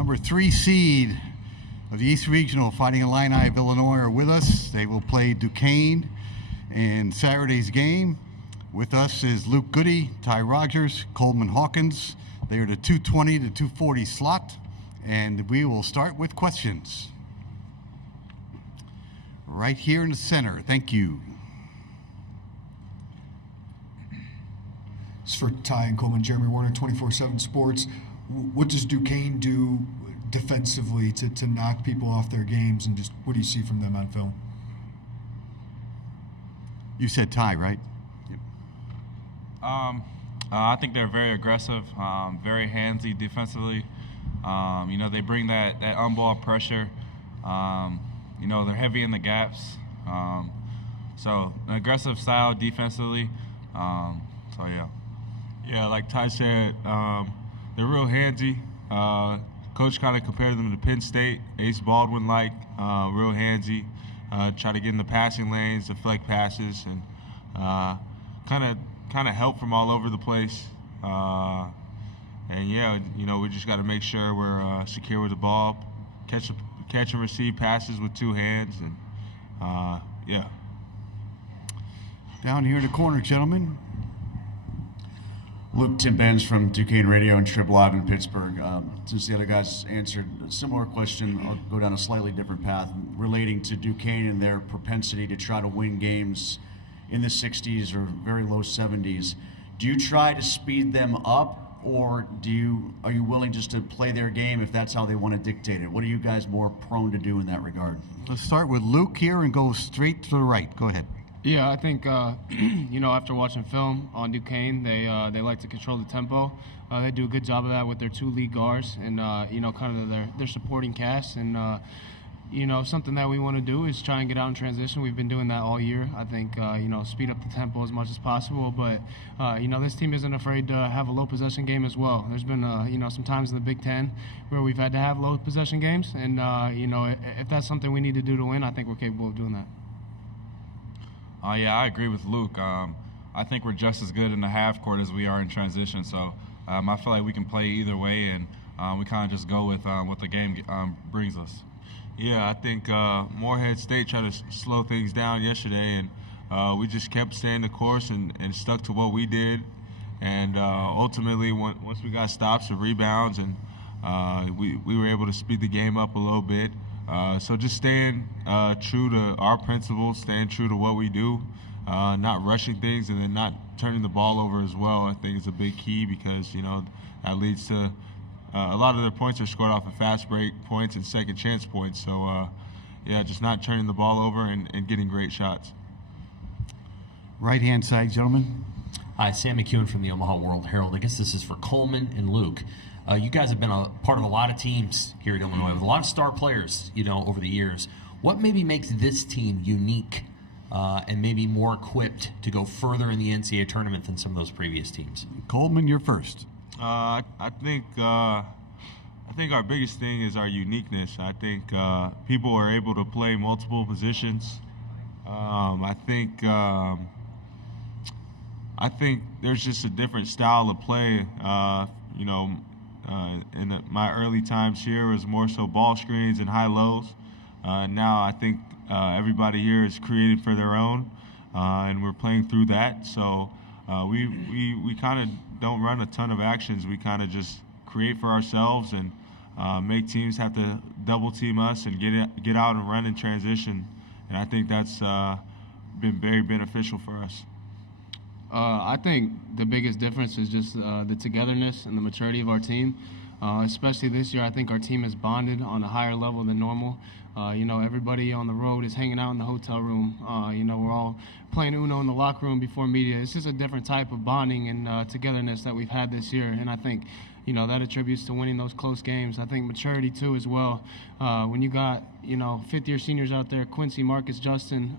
number 3 seed of the East Regional Fighting Illini of Illinois are with us. They will play Duquesne in Saturday's game. With us is Luke Goode, Ty Rodgers, Coleman Hawkins. They are the 220 to 240 slot, and we will start with questions. Right here in the center. Thank you. It's for Ty and Coleman. Jeremy Warner, 24/7 Sports. What does Duquesne do defensively to knock people off their games, and just what do you see from them on film? You said Ty, right? I think they're very aggressive, very handsy defensively. They bring that on-ball pressure. They're heavy in the gaps. So an aggressive style defensively. Yeah, like Ty said, they're real handsy. Coach kind of compared them to Penn State, Ace Baldwin-like, real handsy. Try to get in the passing lanes, deflect passes, and kind of help from all over the place. We just got to make sure we're secure with the ball, catch and receive passes with 2 hands, and Down here in the corner, gentlemen. Luke, Tim Benz from Duquesne Radio and Trip Live in Pittsburgh. Since the other guys answered a similar question, I'll go down a slightly different path relating to Duquesne and their propensity to try to win games in the 60s or very low 70s. Do you try to speed them up, or are you willing just to play their game if that's how they want to dictate it? What are you guys more prone to do in that regard? Let's start with Luke here and go straight to the right. Go ahead. Yeah, I think, after watching film on Duquesne, they like to control the tempo. They do a good job of that with their 2 lead guards and, kind of their supporting cast. And, something that we want to do is try and get out in transition. We've been doing that all year. I think, speed up the tempo as much as possible. But, this team isn't afraid to have a low possession game as well. There's been, some times in the Big Ten where we've had to have low possession games. And, if that's something we need to do to win, I think we're capable of doing that. I agree with Luke. I think we're just as good in the half court as we are in transition. So I feel like we can play either way, and we kind of just go with what the game brings us. Yeah, I think Morehead State tried to slow things down yesterday, and we just kept staying the course and stuck to what we did. And ultimately, once we got stops and rebounds, and we were able to speed the game up a little bit. So just staying true to our principles, staying true to what we do, not rushing things, and then not turning the ball over as well, I think is a big key, because, that leads to a lot of their points are scored off of fast break points and second chance points. So, just not turning the ball over and getting great shots. Right-hand side, gentlemen. Hi, Sam McEwen from the Omaha World Herald. I guess this is for Coleman and Luke. You guys have been a part of a lot of teams here at Illinois with a lot of star players, over the years. What maybe makes this team unique and maybe more equipped to go further in the NCAA tournament than some of those previous teams? Coleman, you're first. I think our biggest thing is our uniqueness. I think people are able to play multiple positions. I think there's just a different style of play. In my early times here, it was more so ball screens and high-lows. Now I think everybody here is created for their own, and we're playing through that. So we kind of don't run a ton of actions. We kind of just create for ourselves and make teams have to double team us and get out and run in transition. And I think that's been very beneficial for us. I think the biggest difference is just the togetherness and the maturity of our team. Especially this year, I think our team is bonded on a higher level than normal. Everybody on the road is hanging out in the hotel room. We're all playing Uno in the locker room before media. It's just a different type of bonding and togetherness that we've had this year. And I think, that attributes to winning those close games. I think maturity, too, as well. When you got, fifth-year seniors out there, Quincy, Marcus, Justin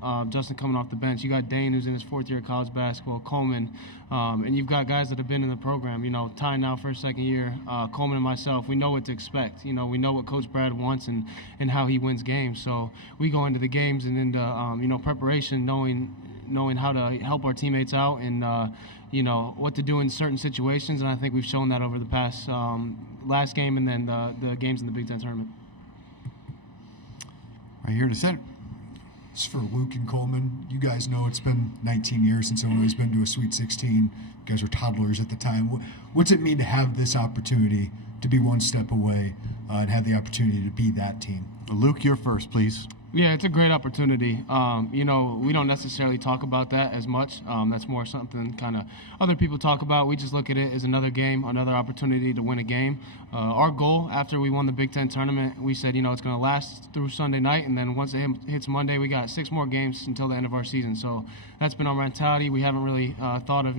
coming off the bench. You got Dane, who's in his 4th year of college basketball, Coleman. And you've got guys that have been in the program, Ty now first, 2nd year, Coleman and myself. We know what to expect. We know what Coach Brad wants and how he wins games. So we go into the games and into, preparation knowing how to help our teammates out and, what to do in certain situations, and I think we've shown that over the past last game and then the games in the Big Ten tournament. Right here to center. It's for Luke and Coleman. You guys know it's been 19 years since Illinois been to a Sweet 16. You guys were toddlers at the time. What's it mean to have this opportunity to be one step away and have the opportunity to be that team? Luke, you're first, please. Yeah, it's a great opportunity. We don't necessarily talk about that as much. That's more something kind of other people talk about. We just look at it as another game, another opportunity to win a game. Our goal after we won the Big Ten tournament, we said, it's going to last through Sunday night, and then once it hits Monday, we got 6 more games until the end of our season. So that's been our mentality. We haven't really thought of,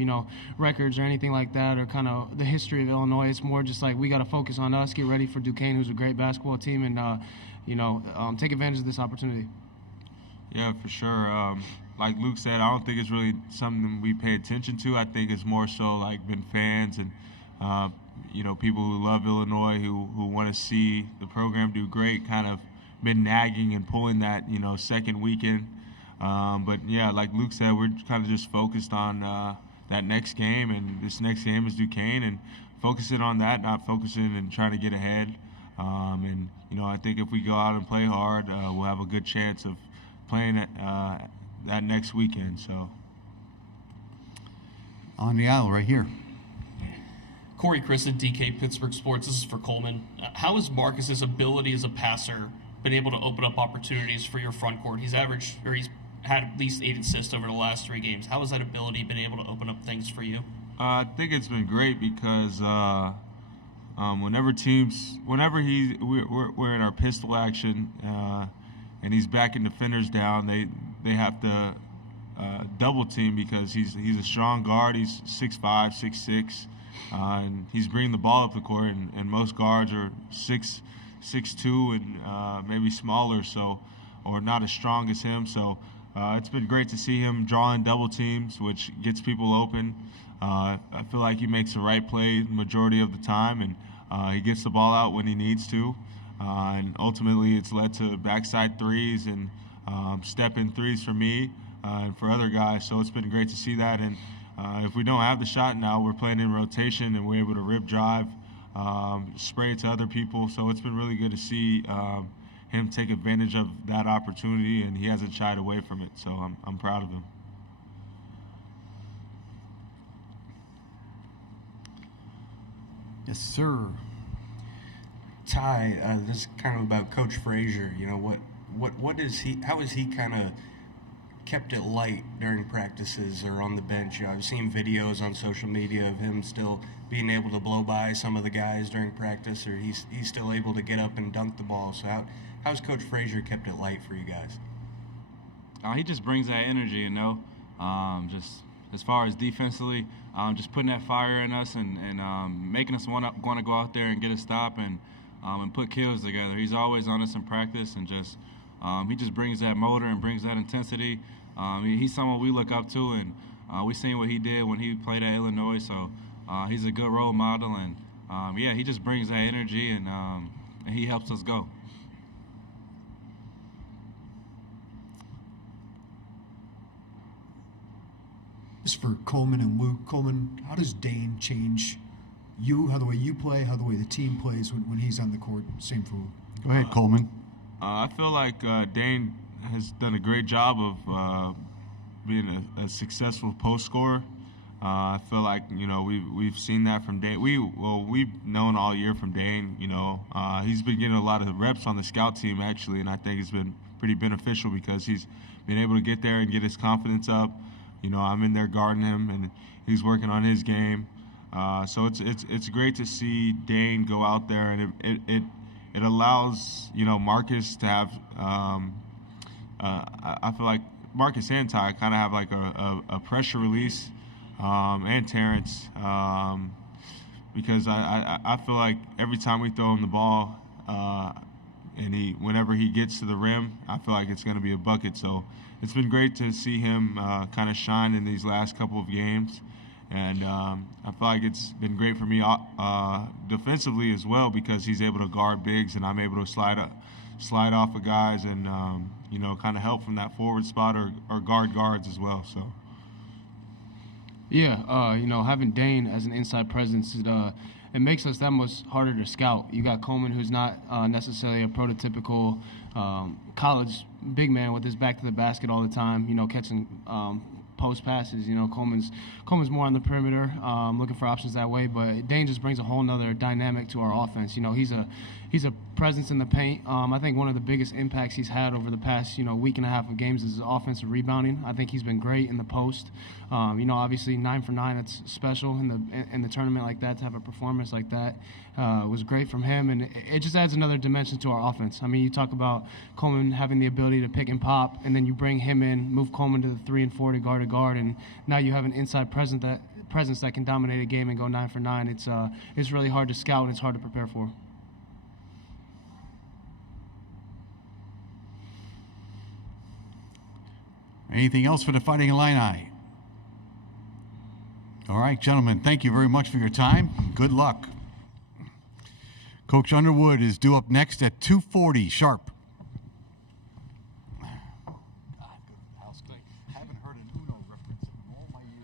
records or anything like that or kind of the history of Illinois. It's more just like we got to focus on us, get ready for Duquesne, who's a great basketball team, and take advantage of this opportunity. Yeah, for sure. Like Luke said, I don't think it's really something we pay attention to. I think it's more so like been fans and, people who love Illinois, who want to see the program do great, kind of been nagging and pulling that, second weekend. But, yeah, like Luke said, we're kind of just focused on that next game, and this next game is Duquesne, and focusing on that, not focusing and trying to get ahead. I think if we go out and play hard, we'll have a good chance of playing that next weekend. So, on the aisle right here. Corey Christen, DK Pittsburgh Sports. This is for Coleman. How has Marcus's ability as a passer been able to open up opportunities for your front court? He's had at least 8 assists over the last 3 games. How has that ability been able to open up things for you? I think it's been great because whenever we're in our pistol action and he's backing defenders down, they have to double team because he's a strong guard. He's 6'5", 6'6", and he's bringing the ball up the court. And most guards are 6'2" and maybe smaller, or not as strong as him. So it's been great to see him drawing double teams, which gets people open. I feel like he makes the right play the majority of the time, and he gets the ball out when he needs to. And ultimately, it's led to backside threes and step-in threes for me and for other guys. So it's been great to see that. And if we don't have the shot now, we're playing in rotation, and we're able to rip drive, spray it to other people. So it's been really good to see him take advantage of that opportunity, and he hasn't shied away from it. So I'm proud of him. Yes, sir. Ty, this is kind of about Coach Frazier. What is he? How has he kind of kept it light during practices or on the bench? I've seen videos on social media of him still being able to blow by some of the guys during practice, or he's still able to get up and dunk the ball. So how's Coach Frazier kept it light for you guys? He just brings that energy, just as far as defensively, just putting that fire in us and making us want to go out there and get a stop and put kills together. He's always on us in practice, and just he just brings that motor and brings that intensity. He's someone we look up to, and we seen what he did when he played at Illinois. So he's a good role model, and he just brings that energy, and he helps us go. This is for Coleman and Luke. Coleman, how does Dane change you, how the way you play, how the way the team plays when he's on the court? Same for Luke. Go ahead, Coleman. I feel like Dane has done a great job of being a successful post scorer. I feel like we've seen that from Dane. We've known all year from Dane. He's been getting a lot of reps on the scout team actually, and I think it's been pretty beneficial because he's been able to get there and get his confidence up. I'm in there guarding him, and he's working on his game. So it's great to see Dane go out there, and it allows Marcus to have. I feel like Marcus and Ty kind of have like a pressure release, and Terrence, because I feel like every time we throw him the ball, and whenever he gets to the rim, I feel like it's going to be a bucket. So it's been great to see him kind of shine in these last couple of games. And I feel like it's been great for me defensively as well because he's able to guard bigs, and I'm able to slide off of guys and, kind of help from that forward spot or guard guards as well. So. Yeah, having Dane as an inside presence, it makes us that much harder to scout. You got Coleman, who's not necessarily a prototypical college big man with his back to the basket all the time, catching post passes. Coleman's more on the perimeter, looking for options that way. But Dane just brings a whole nother dynamic to our offense. He's a presence in the paint. I think one of the biggest impacts he's had over the past week and a half of games is his offensive rebounding. I think he's been great in the post. Obviously 9 for 9. That's special in the tournament like that, to have a performance like that was great from him, and it just adds another dimension to our offense. I mean, you talk about Coleman having the ability to pick and pop, and then you bring him in, move Coleman to the 3 and 4 to guard, and now you have an inside presence that can dominate a game and go 9 for 9. It's really hard to scout and it's hard to prepare for. Anything else for the Fighting Illini? All right, gentlemen, thank you very much for your time. Good luck. Coach Underwood is due up next at 2:40 sharp. Haven't heard an Uno reference in all my years.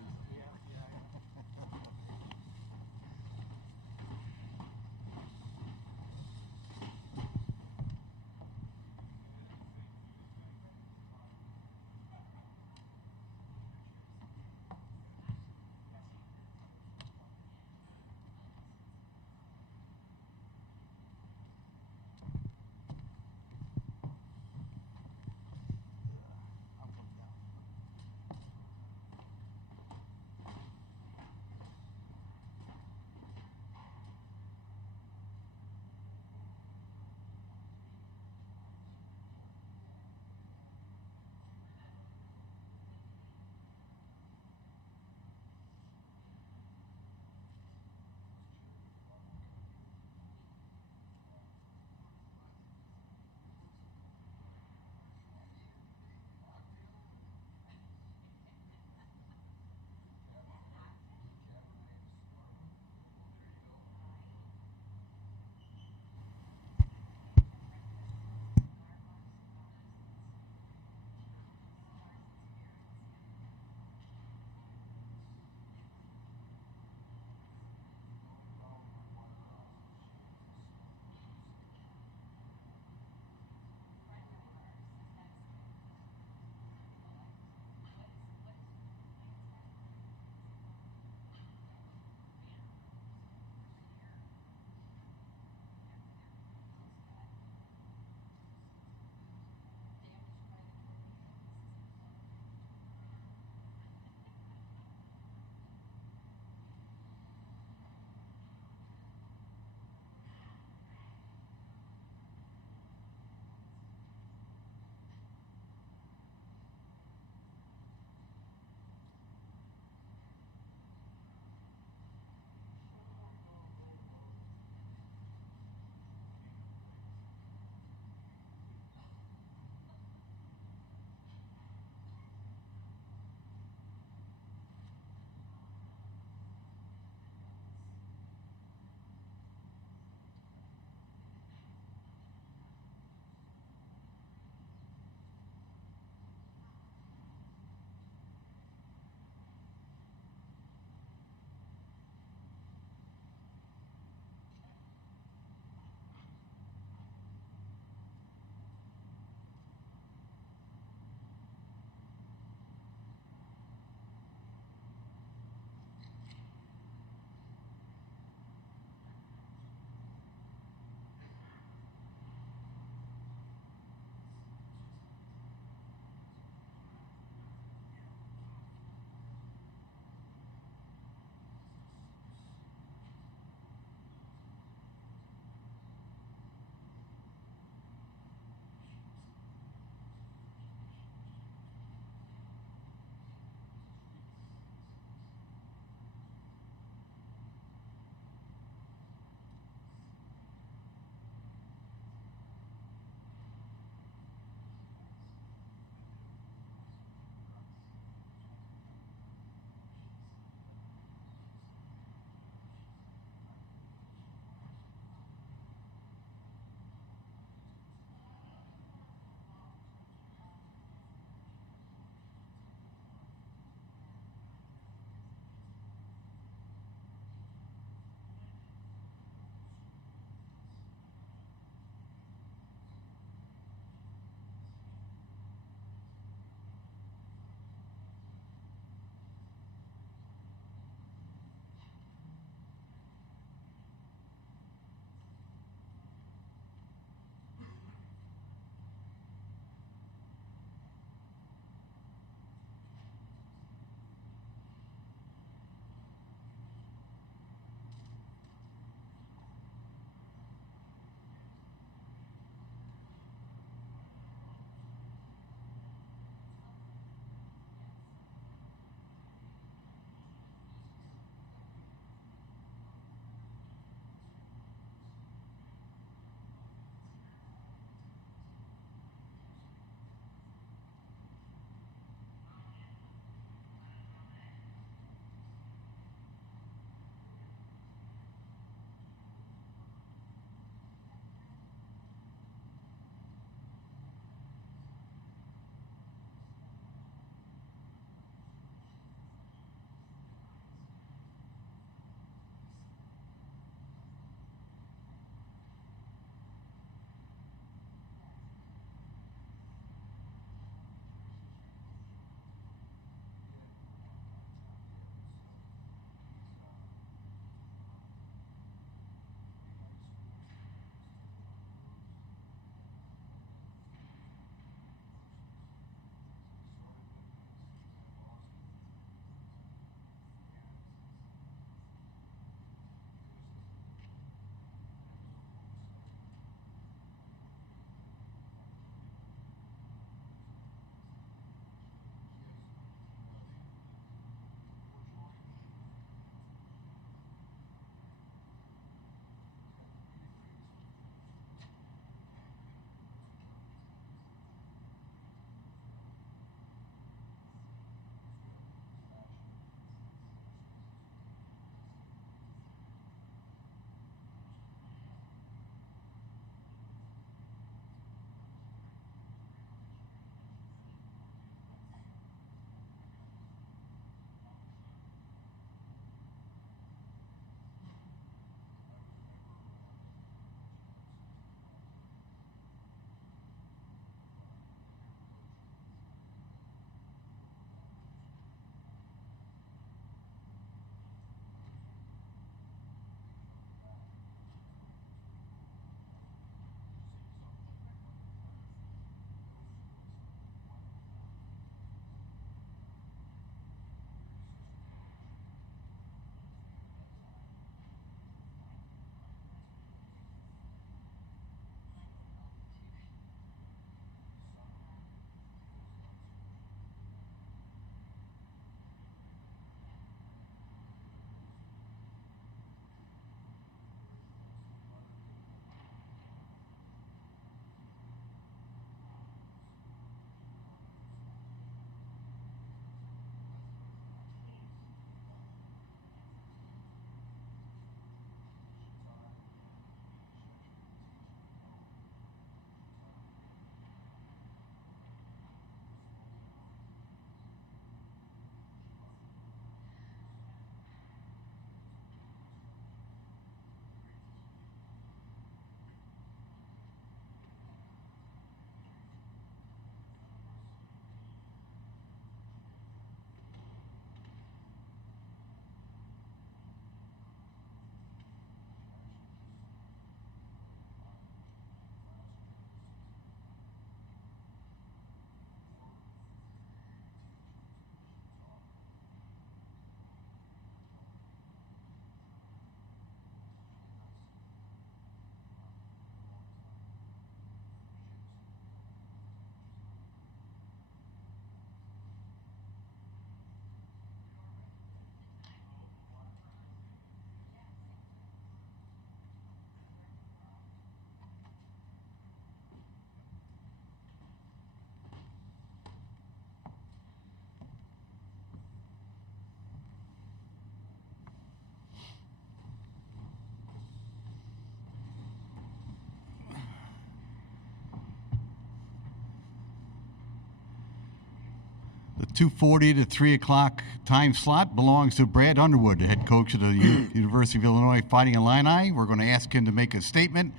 The 2:40 to 3 o'clock time slot belongs to Brad Underwood, the head coach of the University of Illinois Fighting Illini. We're going to ask him to make a statement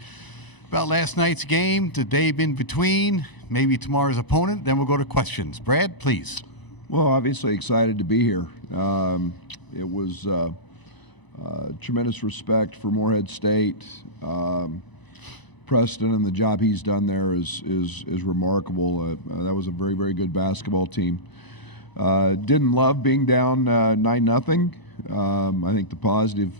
about last night's game, the day in between, maybe tomorrow's opponent. Then we'll go to questions. Brad, please. Well, obviously excited to be here. It was tremendous respect for Morehead State. Preston and the job he's done there is remarkable. That was a very, very good basketball team. Didn't love being down 9-0. I think the positive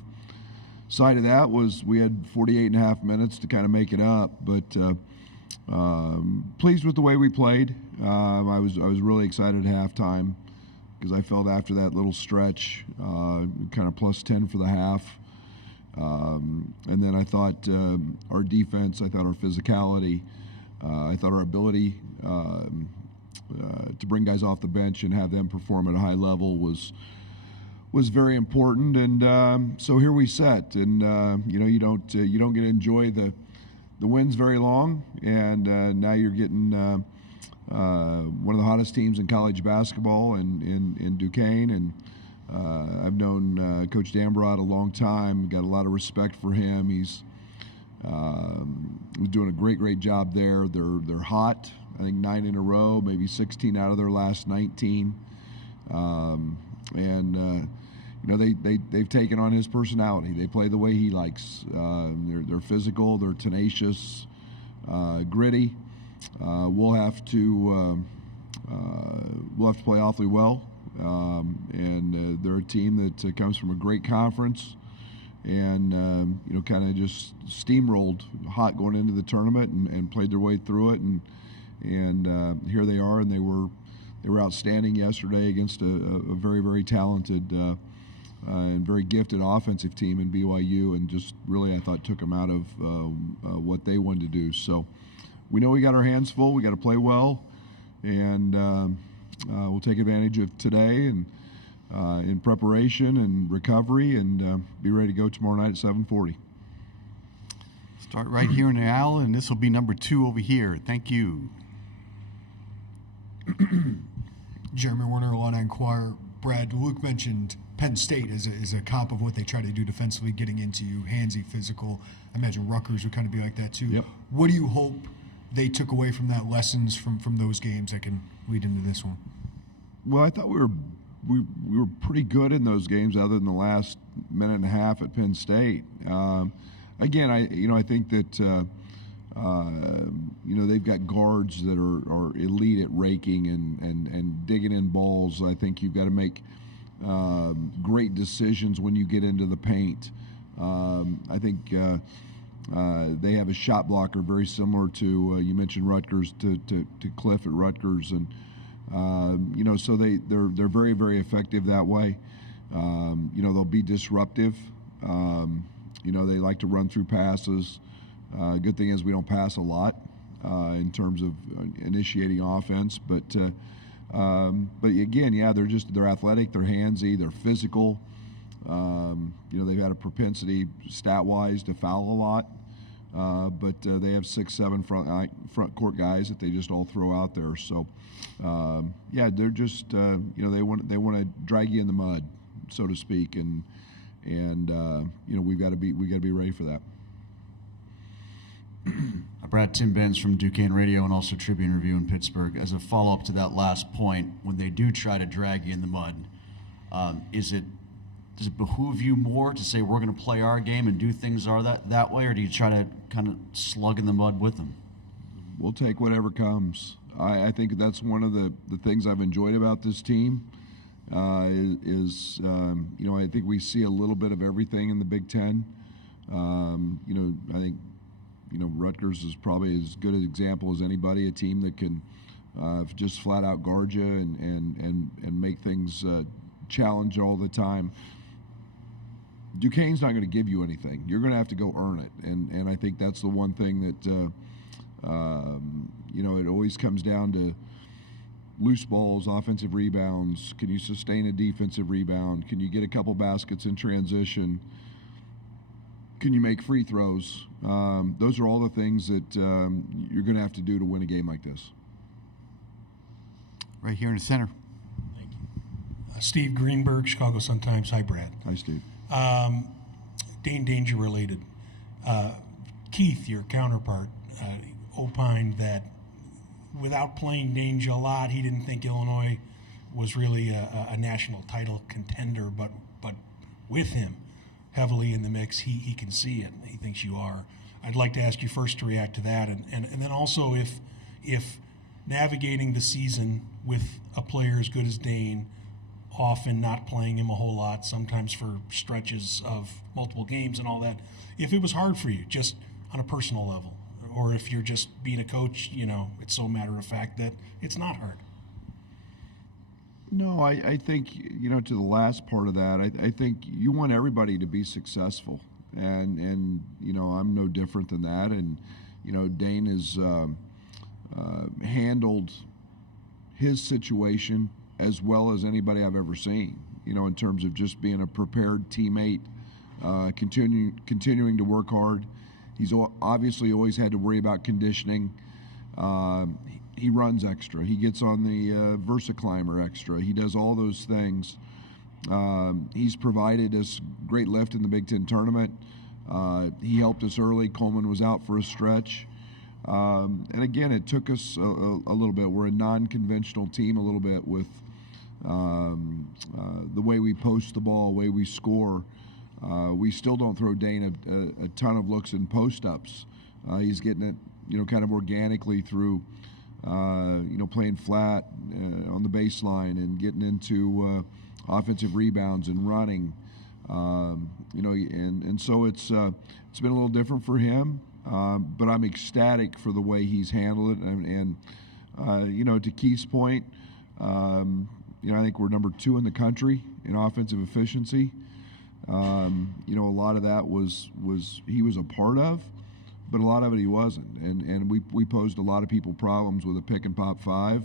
side of that was we had 48 and a half minutes to kind of make it up, but pleased with the way we played. I was really excited at halftime because I felt after that little stretch, kind of plus 10 for the half. And then I thought our defense, I thought our physicality, I thought our ability to bring guys off the bench and have them perform at a high level was very important. And so here we sat, and you don't get to enjoy the wins very long, and now you're getting one of the hottest teams in college basketball in Duquesne. And I've known Coach Dambrot a long time, got a lot of respect for him. He's doing a great job there. They're hot. I think 9 in a row, maybe 16 out of their last 19. They've taken on his personality. They play the way he likes. They're physical. They're tenacious, gritty. We'll have to play awfully well. They're a team that comes from a great conference, and kind of just steamrolled hot going into the tournament and played their way through it. And here they are, and they were outstanding yesterday against a very, very talented and very gifted offensive team in BYU, and just really, I thought, took them out of what they wanted to do. So we know we got our hands full. We got to play well, and we'll take advantage of today and in preparation and recovery, and be ready to go tomorrow night at 7:40. Start right here in the aisle, and this will be number 2 over here. Thank you. Jeremy Werner, Illini Inquirer. Brad, Luke mentioned Penn State as a comp of what they try to do defensively, getting into you, handsy, physical. I imagine Rutgers would kind of be like that too. Yep. What do you hope they took away from that, lessons from those games that can lead into this one? Well, I thought we were pretty good in those games, other than the last minute and a half at Penn State. Again, I think that they've got guards that are elite at raking and digging in balls. I think you've got to make great decisions when you get into the paint. I think they have a shot blocker very similar to you mentioned Rutgers to Cliff at Rutgers, and so they're very, very effective that way. They'll be disruptive. They like to run through passes. Good thing is we don't pass a lot in terms of initiating offense, but again, yeah, they're athletic, they're handsy, they're physical. They've had a propensity stat-wise to foul a lot, but they have 6-7 front court guys that they just all throw out there. So they're just they want to drag you in the mud, so to speak, and we've got to be ready for that. Brad, Tim Benz from Duquesne Radio and also Tribune Review in Pittsburgh. As a follow-up to that last point, when they do try to drag you in the mud, does it behoove you more to say we're going to play our game and do things that way, or do you try to kind of slug in the mud with them? We'll take whatever comes. I think that's one of the things I've enjoyed about this team. I think we see a little bit of everything in the Big Ten. I think Rutgers is probably as good an example as anybody, a team that can just flat out guard you and make things challenge all the time. Duquesne's not going to give you anything. You're going to have to go earn it, and I think that's the one thing that it always comes down to loose balls, offensive rebounds. Can you sustain a defensive rebound? Can you get a couple baskets in transition? Can you make free throws? Those are all the things that you're going to have to do to win a game like this. Right here in the center. Steve Greenberg, Chicago Sun-Times. Hi, Brad. Hi, Steve. Dane Danger related. Keith, your counterpart, opined that without playing Danger a lot, he didn't think Illinois was really a national title contender, but with him heavily in the mix, he can see it. He thinks you are. I'd like to ask you first to react to that, and then also if navigating the season with a player as good as Dane, often not playing him a whole lot, sometimes for stretches of multiple games and all that, if it was hard for you just on a personal level, or if you're just being a coach, it's so matter of fact that it's not hard. No, I think, to the last part of that, I think you want everybody to be successful. And I'm no different than that. And, Dane has handled his situation as well as anybody I've ever seen, in terms of just being a prepared teammate, continuing to work hard. He's obviously always had to worry about conditioning. He runs extra. He gets on the VersaClimber extra. He does all those things. He's provided us great lift in the Big Ten tournament. He helped us early. Coleman was out for a stretch. And again, it took us a little bit. We're a non-conventional team a little bit with the way we post the ball, the way we score. We still don't throw Dane a ton of looks in post-ups. He's getting it, kind of organically through, playing flat on the baseline and getting into offensive rebounds and running. And so it's been a little different for him. But I'm ecstatic for the way he's handled it. And to Keith's point, I think we're number 2 in the country in offensive efficiency. A lot of that was he was a part of, but a lot of it he wasn't. And we posed a lot of people problems with a pick and pop 5.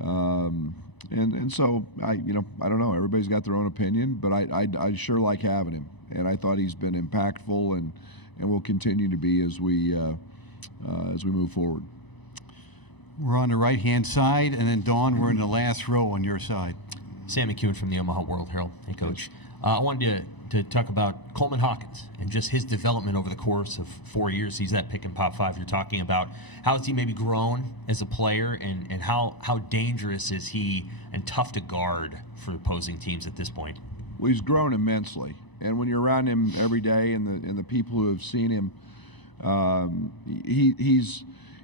And so I don't know. Everybody's got their own opinion, but I sure like having him, and I thought he's been impactful and will continue to be as we move forward. We're on the right-hand side, and then Dawn, we're in the last row on your side. Sam McEwen from the Omaha World Herald. Hey, Coach. I wanted to talk about Coleman Hawkins and just his development over the course of 4 years. He's that pick and pop 5 you're talking about. How has he maybe grown as a player, and how dangerous is he and tough to guard for opposing teams at this point? Well, he's grown immensely. And when you're around him every day, and the people who have seen him,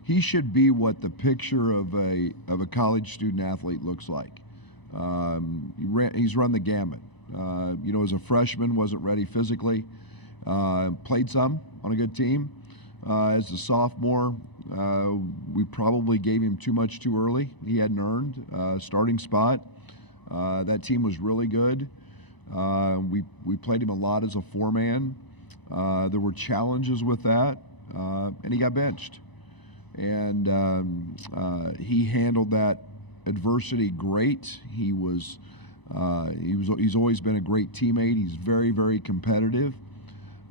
he should be what the picture of a college student athlete looks like. He's run the gamut. As a freshman, wasn't ready physically. Played some on a good team. As a sophomore, we probably gave him too much too early. He hadn't earned a starting spot. That team was really good. We played him a lot as a 4-man. There were challenges with that, and he got benched. And he handled that adversity great. He's always been a great teammate. He's very, very competitive.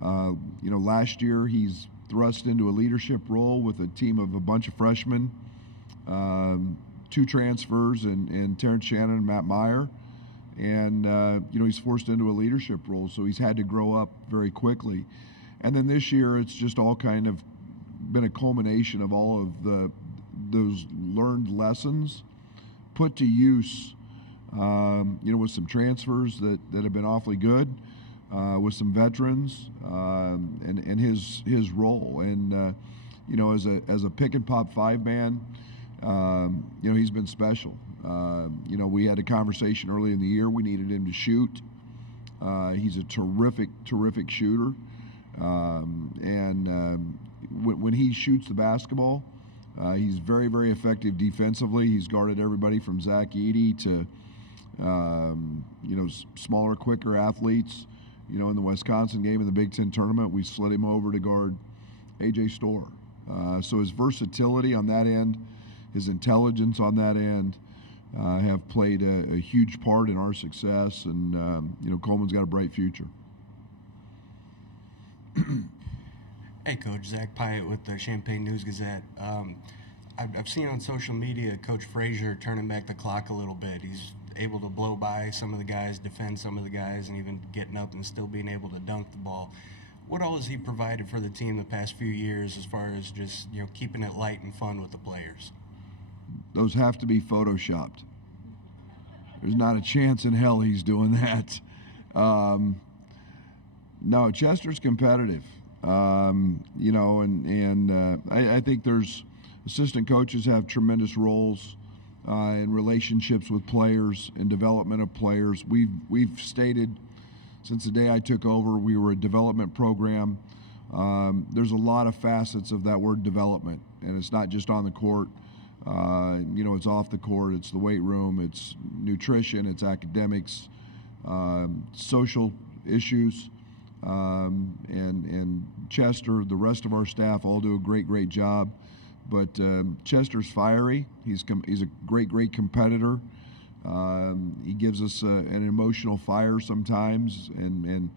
Last year he's thrust into a leadership role with a team of a bunch of freshmen, 2 transfers, and Terrence Shannon and Matt Meyer. And, he's forced into a leadership role, so he's had to grow up very quickly. And then this year, it's just all kind of been a culmination of all of those learned lessons put to use, with some transfers that have been awfully good, with some veterans, and his role. And, as a pick and pop 5-man, he's been special. We had a conversation early in the year. We needed him to shoot. He's a terrific shooter. When he shoots the basketball, he's very, very effective defensively. He's guarded everybody from Zach Edey to, smaller, quicker athletes. In the Wisconsin game in the Big Ten tournament, we slid him over to guard A.J. Storr. So his versatility on that end, his intelligence on that end, have played a huge part in our success, and Coleman's got a bright future. Hey, Coach, Zach Pyatt with the Champaign News-Gazette. I've seen on social media Coach Frazier turning back the clock a little bit. He's able to blow by some of the guys, defend some of the guys, and even getting up and still being able to dunk the ball. What all has he provided for the team the past few years as far as just, keeping it light and fun with the players? Those have to be photoshopped. There's not a chance in hell he's doing that. No, Chester's competitive. I think there's assistant coaches have tremendous roles in relationships with players and development of players. We've stated since the day I took over, we were a development program. There's a lot of facets of that word development, and it's not just on the court. It's off the court, it's the weight room, it's nutrition, it's academics, social issues, and Chester, the rest of our staff all do a great job. But Chester's fiery. He's a great competitor. He gives us an emotional fire sometimes, and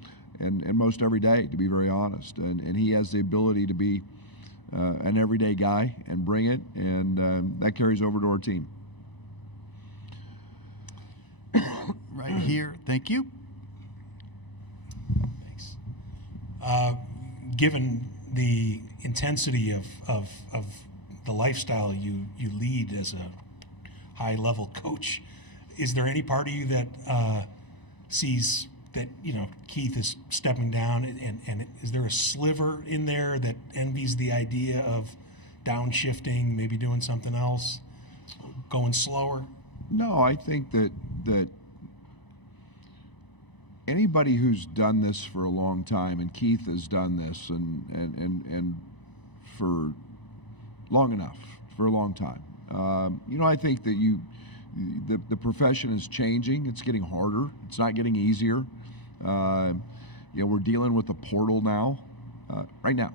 most every day, to be very honest. And he has the ability to be an everyday guy and bring it, and that carries over to our team. Right here. Thank you. Thanks. Given the intensity of the lifestyle you lead as a high-level coach, is there any part of you that sees that Keith is stepping down, and is there a sliver in there that envies the idea of downshifting, maybe doing something else, going slower? No, I think that anybody who's done this for a long time, and Keith has done this and for long enough, for a long time. I think that the profession is changing. It's getting harder. It's not getting easier. We're dealing with the portal now, right now.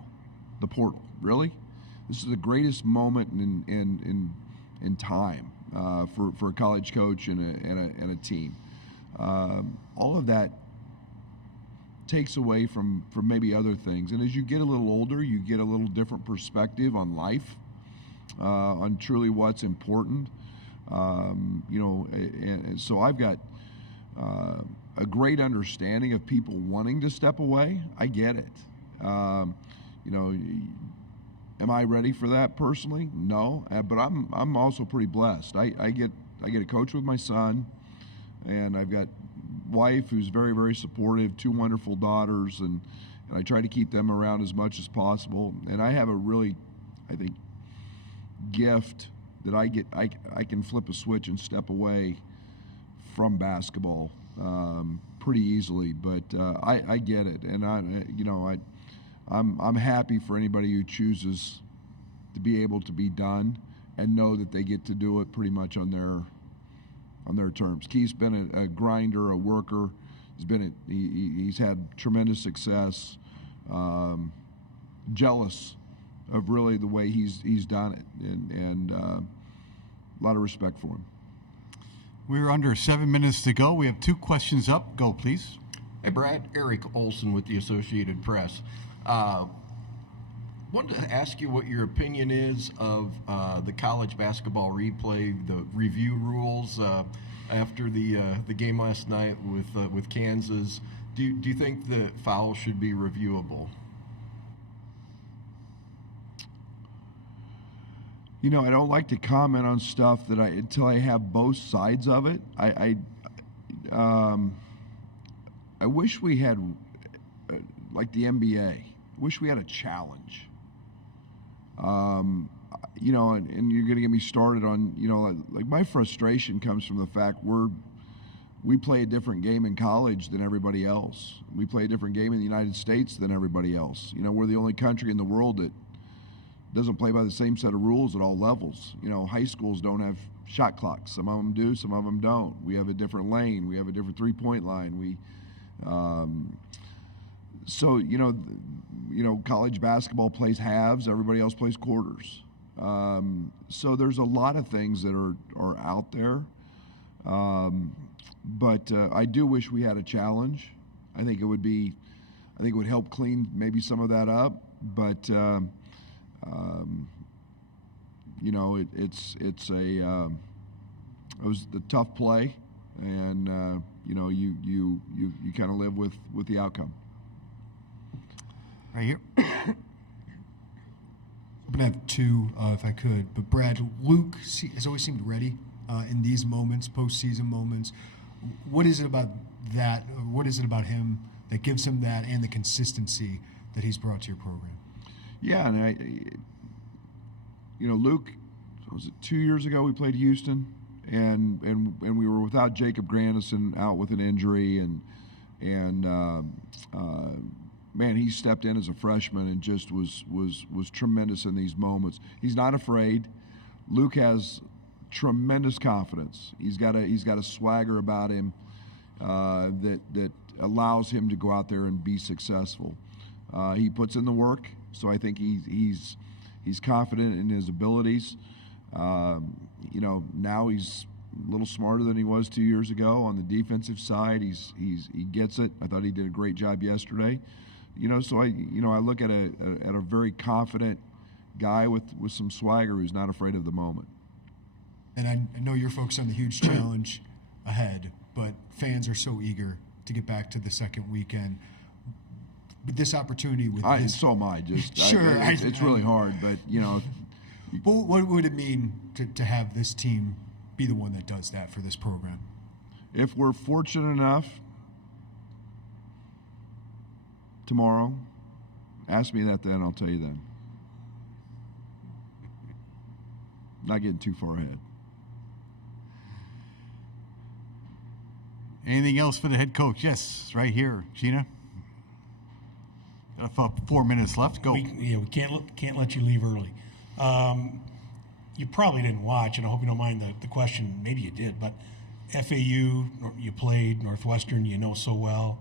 The portal, really? This is the greatest moment in time for a college coach and a team. All of that takes away from maybe other things. And as you get a little older, you get a little different perspective on life, on truly what's important. And so I've got a great understanding of people wanting to step away. I get it. Am I ready for that personally? No, but I'm also pretty blessed. I get to coach with my son, and I've got wife who's very supportive, 2 wonderful daughters, and I try to keep them around as much as possible. And I have a really, I think, gift that I can flip a switch and step away from basketball pretty easily. But I get it, and I'm happy for anybody who chooses to be able to be done and know that they get to do it pretty much on their terms. Keith's been a grinder, a worker. He's had tremendous success. Jealous of really the way he's done it, and a lot of respect for him. We're under 7 minutes to go. We have 2 questions up. Go, please. Hey, Brad. Eric Olson with the Associated Press. Wanted to ask you what your opinion is of the college basketball replay, the review rules after the game last night with Kansas. Do you think the foul should be reviewable? I don't like to comment on stuff until I have both sides of it. I wish we had, like the NBA, I wish we had a challenge. And you're going to get me started on, like my frustration comes from the fact we play a different game in college than everybody else. We play a different game in the United States than everybody else. We're the only country in the world that doesn't play by the same set of rules at all levels. High schools don't have shot clocks. Some of them do, some of them don't. We have a different lane. We have a different three-point line. College basketball plays halves. Everybody else plays quarters. So there's a lot of things that are out there. But I do wish we had a challenge. I think it would help clean maybe some of that up. But it was the tough play. and you kind of live with the outcome. Right here. I'm going to have two, if I could. But Brad, Luke has always seemed ready in these moments, postseason moments. What is it about that? Or what is it about him that gives him that and the consistency that he's brought to your program? Yeah, and Luke, was it 2 years ago we played Houston, and we were without Jacob Grandison out with an injury, and man, he stepped in as a freshman and just was tremendous in these moments. He's not afraid. Luke has tremendous confidence. He's got a swagger about him that allows him to go out there and be successful. He puts in the work, so I think he's confident in his abilities. Now he's a little smarter than he was 2 years ago on the defensive side. He gets it. I thought he did a great job yesterday. So I look at a very confident guy with some swagger who's not afraid of the moment. And I know you're focused on the huge challenge ahead, but fans are so eager to get back to the second weekend. But this opportunity with this, so am I. Just sure, it's really hard, but Well, what would it mean to have this team be the one that does that for this program? If we're fortunate enough tomorrow, ask me that then, I'll tell you then. Not getting too far ahead. Anything else for the head coach? Yes, right here, Gina. Got about 4 minutes left. Go. We can't let you leave early. You probably didn't watch, and I hope you don't mind the question. Maybe you did, but FAU, you played. Northwestern, you know so well.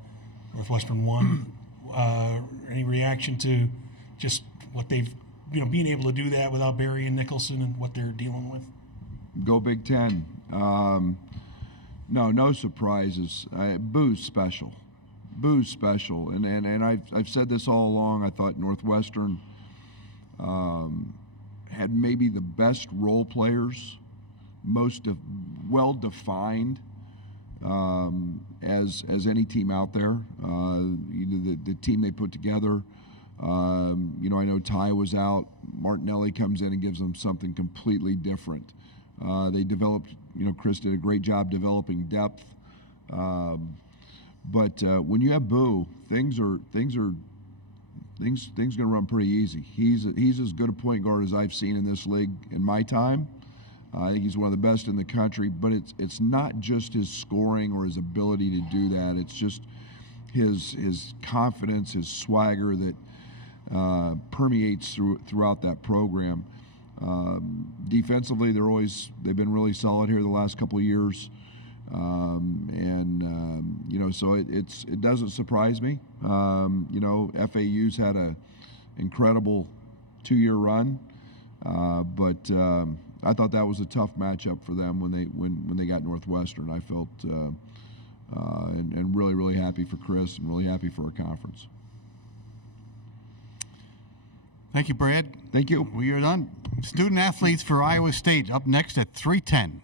Northwestern won. Any reaction to just what they've, being able to do that without Barry and Nicholson and what they're dealing with? Go Big Ten. No surprises. Boo's special. Boo's special, and I've said this all along. I thought Northwestern had maybe the best role players, most well defined as any team out there. The team they put together. I know Ty was out. Martinelli comes in and gives them something completely different. They developed. Chris did a great job developing depth. But when you have Boo, things are going to run pretty easy. He's as good a point guard as I've seen in this league in my time. I think he's one of the best in the country. But it's not just his scoring or his ability to do that. It's just his confidence, his swagger that permeates throughout that program. Defensively, they've been really solid here the last couple of years. So it doesn't surprise me. FAU's had a incredible 2-year run, but I thought that was a tough matchup for them when they got Northwestern. I felt and really, really happy for Chris and really happy for our conference. Thank you, Brad. Thank you. We are done. Student athletes for Iowa State up next at 3:10.